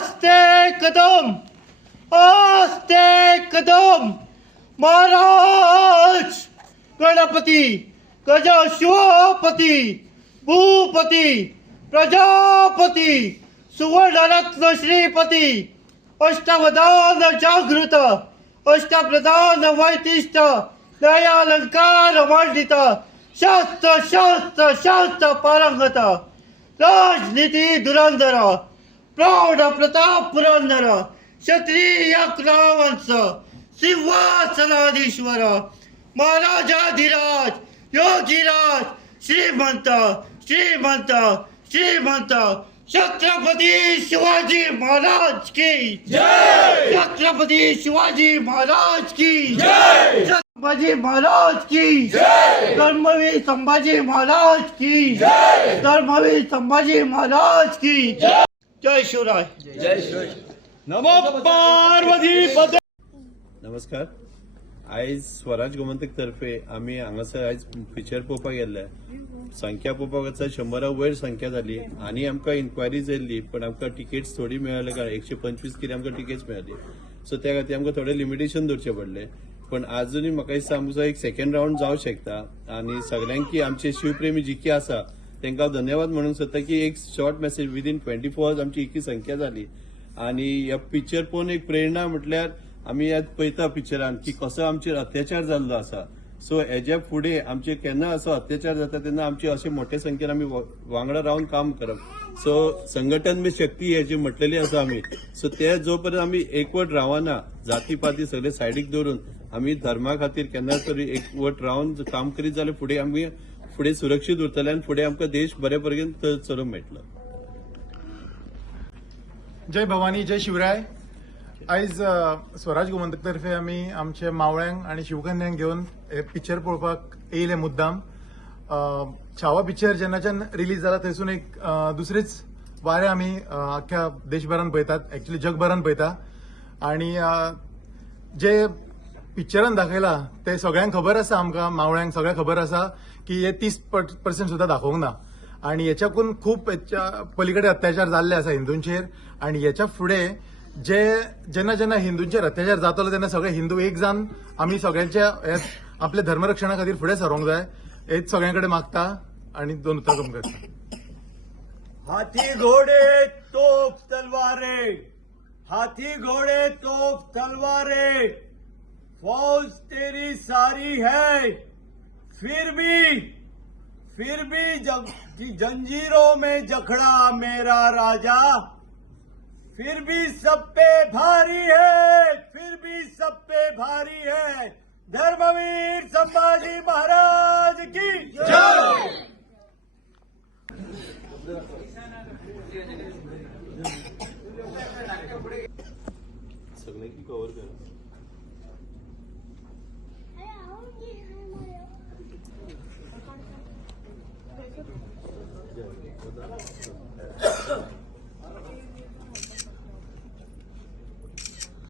आस्ते कदम, आस्ते कदम। महाराज गणपती गजशिवपती भूपती प्रजापती सुवर्णरत्न श्रीपती अष्टवधान जागृत अष्टप्रधान वैतिष्ठ दयालंकार मंडित शास्त्र शास्त्र शास्त्र पारंगत राजनीती धुरंधर प्रौढ प्रताप पुरंदर क्षत्रिय क्रावंश सिंहासनाधीश्वर महाराजाधिराज योगीराज श्रीमंत श्रीमंत श्रीमंत छत्रपती शिवाजी महाराज की जय, छत्रपती शिवाजी महाराज की जय, संभाजी महाराज की जय, धर्मवीर संभाजी महाराज की जय, धर्मवीर संभाजी महाराज की जय। जय शिवराय, जय शिवराय। नमो पार्वती पते। नमस्कार। आयज स्वराज गोमंतक तर्फे आम्ही हांगासर आयज पिक्चर पळोवपाक गेल्ले। संख्या पळोवपाक वचता 100 वयर संख्या जाली आनी आमकां इन्क्वायरी जाल्ली पण आमकां टिकेट्स थोडी मेळ्ळी कारण 125 कितें आमकां टिकेट्स मेळ्ळी सो त्या खातीर आमकां थोडे लिमिटेशन दवरचे पडले पण आजुनूय म्हाका दिसता आमचो एक सेकंड राउंड जावंक शकता आनी सगळ्यांकी आमचे शिवप्रेमी जितके आसा तांकां धन्यवाद म्हणूंक सोदता की एक शॉर्ट मेसेज विदीन 24 hours आमची इतकी संख्या जाली आनी ह्या पिक्चर पळोवन एक प्रेरणा म्हटल्यार आमी आज पळयता पिक्चरान की कसो आमचेर अत्याचार जाल्लो आसा सो हेज्या फुडें आमचे केन्ना असो अत्याचार जाता तेन्ना आमचे अशे मोठे संख्येन आमी वांगडा रावन काम करप सो संघटन में शक्ती हेजी म्हटलेली आसा आमी सो ते जो पर्यंत आमी एकवट रावना जातीपाती सगळे सायडीक दवरून आमी धर्मा खातीर केन्ना तरी एकवट रावन काम करीत जाल्यार फुडें आमी फुडें सुरक्षीत उरतले आनी फुडें आमकां देश बरे पर्यंत चलूंक मेळटलो। जय भवानी, जय शिवराय। आयज स्वराज गोमंतक तर्फे आमी आमचे मावळ्यांक आनी शिवकन्यांक घेवन पिक्चर पळोवपाक येयले मुद्दाम। छावा पिक्चर जेन्नाच्यान रिलीज जाला थंयसून एक दुसरेच वारे आमी आख्या देशभरान पळयतात एक्चुअली जगभरान पळयता आनी जे पिक्चरान दाखयला ते सगळ्यांक खबर आसा आमकां मावळ्यांक सगळ्यांक खबर आसा की हे 30% सुद्दां दाखोवंक ना आनी हेच्याकून खूब पलीकडे अत्याचार जाल्ले आसा हिंदूंचेर आनी हेच्या फुडें जेन्ना जेन्ना हिंदूंचेर अत्याचार जातलो तेन्ना सगळे हिंदू एक जावन आमी सगळ्यांच्या आपल्या धर्मरक्षणा खातीर फुडें सरोंक जाय हेच सगळ्यां कडेन मागता आनी 2 उतरां कमी करता। हाथी घोड़े तोप तलवारें, हाथी घोड़े तोप तलवारें, फौज तेरी सारी है फिर भी जंजीरों में जखड़ा मेरा राजा, फिर भी सब पे भारी है, फिर भी सब पे भारी है, धर्मवीर संभाजी महाराज की जय। सगळ्यांकी कव्हर करा।